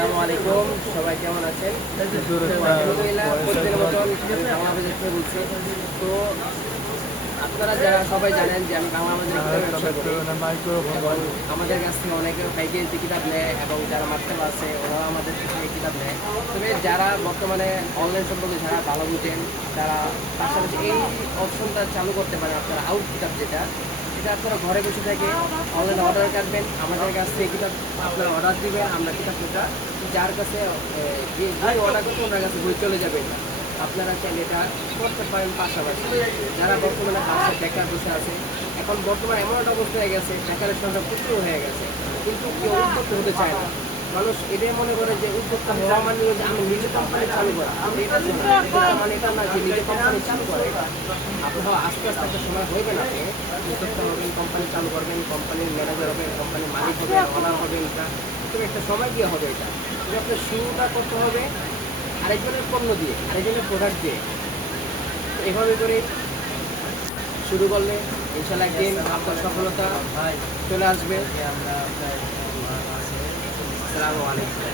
আসসালামু আলাইকুম, সবাই কেমন আছেন? আলহামদুলিল্লাহ, প্রতিদিনের মতন আমি বাংলা বাজার থেকে বলছি। তো আপনারা যারা সবাই জানেন যে আমি বাংলা বাজারে কিতাবের ব্যবসা করি এবং আমাদের কাছ থেকে অনেকে পাইকারিতে কিতাব নেয় এবং যারা মার্কেট আছে ওরাও আমাদের থেকে কিতাব নেয়। তবে যারা বর্তমানে অনলাইন সম্পর্কে যারা ভালো বুঝেন তারা পাশাপাশি এই অপশনটা চালু করতে পারেন। আপনারা আউট কিতাব যেটা এটা আপনারা ঘরে বসে থেকে অনলাইনে অর্ডার কাটবেন, আমাদের কাছ থেকে কিতাব আপনারা অর্ডার দিবেন, আমরা কিতাবটা যার কাছে যে অর্ডার করতে ওনার কাছে বই চলে যাবে। এটা আপনারা চাইলে এটা করতে পারেন। পাশাপাশি যারা বর্তমানে বাসায় বেকার বসে আছে, এখন বর্তমানে এমন একটা অবস্থা হয়ে গেছে বেকারের সংখ্যা প্রচুর হয়ে গেছে, কিন্তু কেউ উদ্যোক্তা হতে চায় না। মানুষ এটাই মনে করে যে উদ্যোক্তা হওয়া মানে যে আমি নিজে কোম্পানি চালু করা, এটা মানে এটা না যে নিজে কোম্পানি চালু করে। আপনারা আস্তে আস্তে একটা সময় হইবেন, আপনি উদ্যোক্তা হবেন, কোম্পানি চালু করবেন, কোম্পানির ম্যানেজার হবেন, কোম্পানির মালিক হবেন, ওনার হবেন। এটা কিন্তু একটা সময় দিয়ে হবে। এটা আপনার শুরুটা করতে হবে আরেকজনের পণ্য দিয়ে, আরেকজনের প্রোডাক্ট দিয়ে। এভাবে করে শুরু করলে ইনশাল্লাহ একদিন আপনার সফলতা চলে আসবে। আসসালামু আলাইকুম।